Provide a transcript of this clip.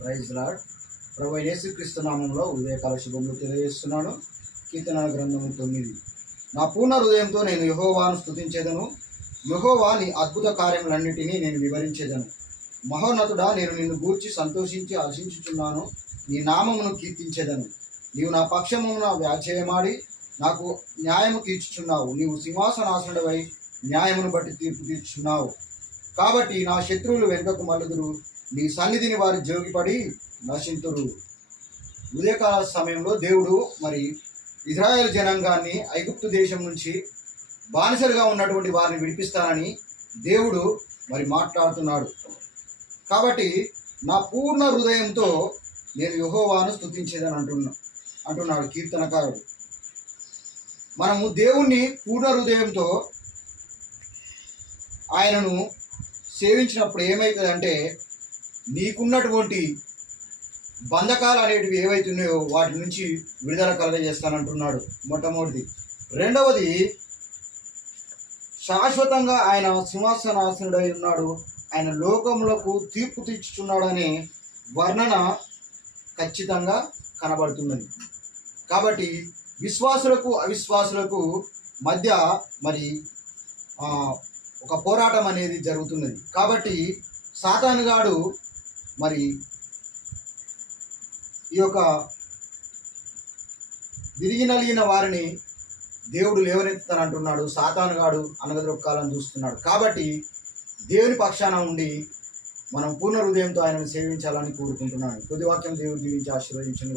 Praise lord. ప్రభు యేసుక్రీస్తు నామంలో ఉదయకాల శుభములు తెలియజేస్తున్నాను. కీర్తన గ్రంథము 9. నా పూర్ణ హృదయంతో నేను యెహోవాను స్తుతించేదను. యెహోవా నీ అద్భుత కార్యములన్నిటినీ నేను వివరించేదను. మహోన్నతుడా, నేను నిన్ను గూర్చి సంతోషించి హర్షించుచున్నాను. నీ నామమును కీర్తించేదను. నీవు నా పక్షమున వ్యాజ్యమాడి నాకు న్యాయము తీర్చుచున్నావు. నీవు సింహాసనాసనుడవై న్యాయమును బట్టి తీర్పు తీర్చుచున్నావు. కాబట్టి నా శత్రువులు వెనుకకు మల్లుదురు. నీ సన్నిధిని వారి జోగిపడి నశింతురు. ఉదయకాల సమయంలో దేవుడు మరి ఇజ్రాయేల్ జనాంగాన్ని ఐగుప్తు దేశం నుంచి బానిసలుగా ఉన్నటువంటి వారిని విడిపిస్తానని దేవుడు మరి మాట్లాడుతున్నాడు. కాబట్టి నా పూర్ణ హృదయంతో నేను యెహోవాను స్తుతించేదని అంటున్నాడు కీర్తనకారుడు. మనము దేవుణ్ణి పూర్ణ హృదయంతో ఆయనను సేవించినప్పుడు ఏమవుతుందంటే, నీకున్నటువంటి బంధకాలు అనేటివి ఏవైతే ఉన్నాయో వాటి నుంచి విడుదల కలగజేస్తానంటున్నాడు మొట్టమొదటిది. రెండవది, శాశ్వతంగా ఆయన సింహాసనాసనుడై ఉన్నాడు, ఆయన లోకములకు తీర్పు తీర్చుచున్నాడనే వర్ణన ఖచ్చితంగా కనబడుతున్నది. కాబట్టి విశ్వాసులకు అవిశ్వాసులకు మధ్య మరి ఒక పోరాటం అనేది జరుగుతున్నది. కాబట్టి సాతానుగాడు మరి ఈ యొక్క విరిగి నలిగిన వారిని దేవుడు లేవనెత్తుతానంటున్నాడు. సాతానుగాడు అనగదొక్కాలని చూస్తున్నాడు. కాబట్టి దేవుని పక్షాన ఉండి మనం పూర్ణ హృదయంతో ఆయనను సేవించాలని కోరుకుంటున్నాను. కొద్ది వాక్యం దేవుడు దీవించి ఆశీర్వదించును గాక.